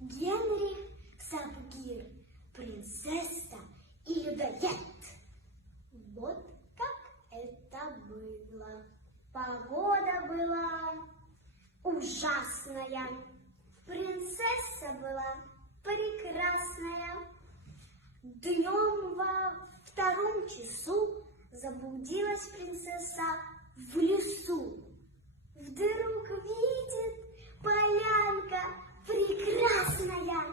Генрих, Сапгир, принцесса и людоед. Вот как это было. Погода была ужасная. Принцесса была прекрасная. Днем во 2 часу заблудилась принцесса в лесу. Вдруг видит полянка прекрасная,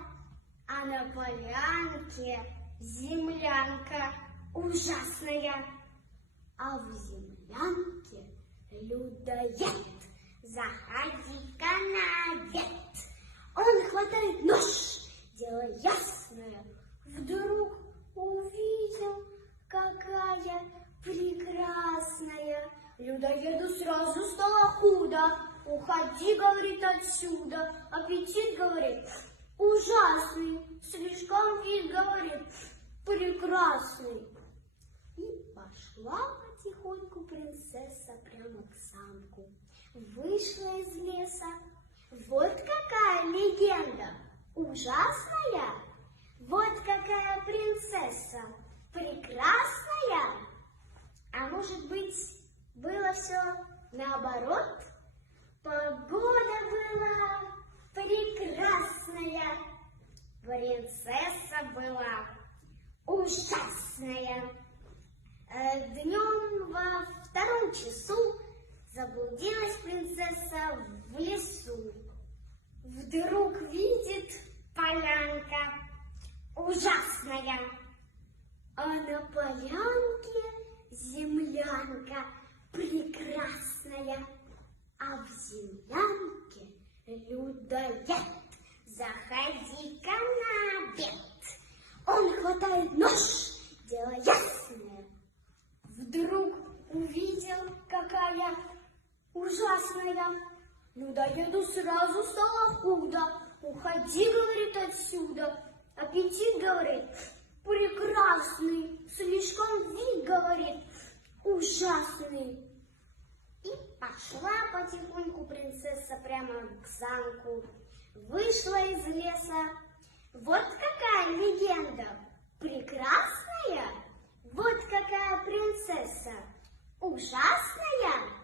а на полянке землянка ужасная, а в землянке людоед. Заходи-ка на обед. Он хватает нож, дело ясное, вдруг увидел, какая прекрасная. Людоеду сразу стало худо. Уходи, говорит, отсюда. Аппетит, говорит, ужасный. Слишком вид, говорит, прекрасный. И пошла потихоньку принцесса прямо к замку. Вышла из леса. Вот какая легенда ужасная. Вот какая принцесса прекрасная. А может быть, было все наоборот? Погода была прекрасная, принцесса была ужасная. Днем во 2 часу заблудилась принцесса в лесу. Вдруг видит полянка ужасная, а на полянке землянка прекрасная, а в землянке людоед. Заходи-ка на обед. Он хватает нож, дело ясное, вдруг увидел, какая ужасная. Людоеду сразу стало худо. Уходи, говорит, отсюда. Аппетит, говорит, прекрасный. Слишком вид, говорит, ужасный. И пошла потихоньку принцесса прямо к замку. Вышла из леса. Вот какая легенда прекрасная. Вот какая принцесса ужасная.